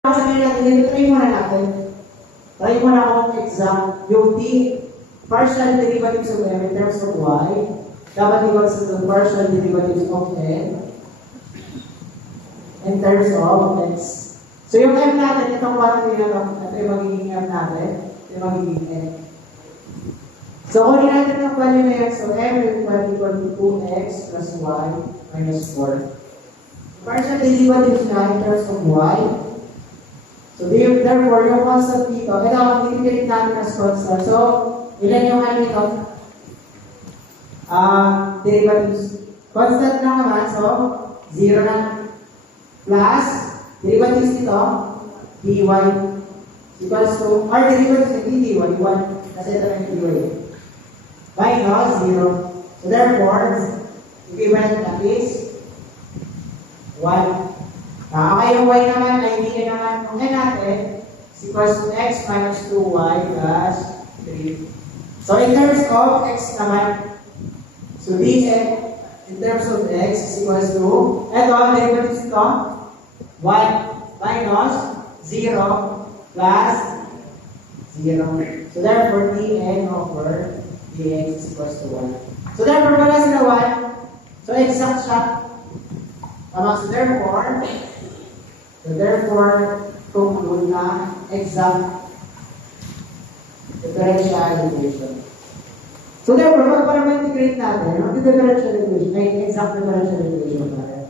Sabihin natin, dito try muna natin. Try muna akong exam. Yung partial derivatives of m in terms of y, dapat equal sa partial derivatives of n in terms of x. So yung m natin, itong quantity na ito, ito yung magiging m natin, ito yung magiging n. So kunin natin ang value na yun. So m will equal to 2x plus y minus 4. Partial derivatives na in terms of y. So therefore, yung constant dito, ito ang titipilit natin as constant. So, ilan yung ano ito? Derivatives. Constant lang naman, so 0 na. Plus, derivatives nito, dy equals to, or derivatives hindi dy, 1. Kasi ito na yung dy. Minus 0. So therefore, equivalent that is 1. Okay, yung y naman ay hindi naman kung n natin is equals to x minus 2y plus 3. So in terms of x naman, so dn in terms of x is equals to, eto, derivatives ito, 1 minus 0 plus 0. So therefore, dn over dx is equals to 1. So therefore, wala sila 1. So exact siya. Tama, so therefore, conclude na exact differential equation. So therefore, pag para ma-integrate natin, ang differential equation ay exact differential equation natin.